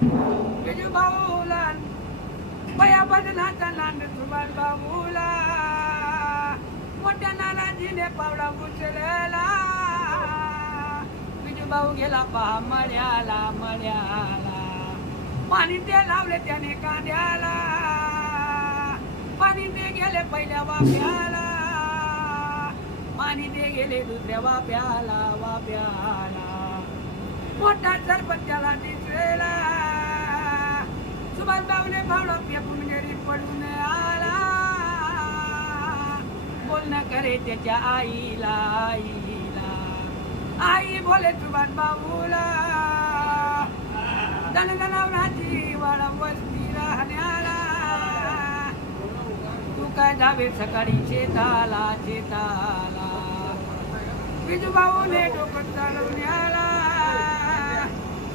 बिजू भाऊला बया बदनाचा नांद सुभाष भाऊला मोठ्या नानाजीने पावडा उचलला बिजू भाऊ गेला पहा मळ्याला मळ्याला पाणी ते लावले त्याने कांद्याला पाणी ते गेले पहिल्या वाप्याला पाणी ते गेले दुसऱ्या वाप्याला वाप्याला मोठा सरपंच त्याला दिसलेला सुभाष भाऊने भावडा फेकून घरी पडून आला बोलणं करे त्याच्या आईला आईला आई बोले सुभाष भाऊला धनगणावराची वाडा वस्ती राहण्याला तू काय जावे सकाळी शेताला शेताला बिजू भाऊने डोकं चालवण्याला